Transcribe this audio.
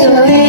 to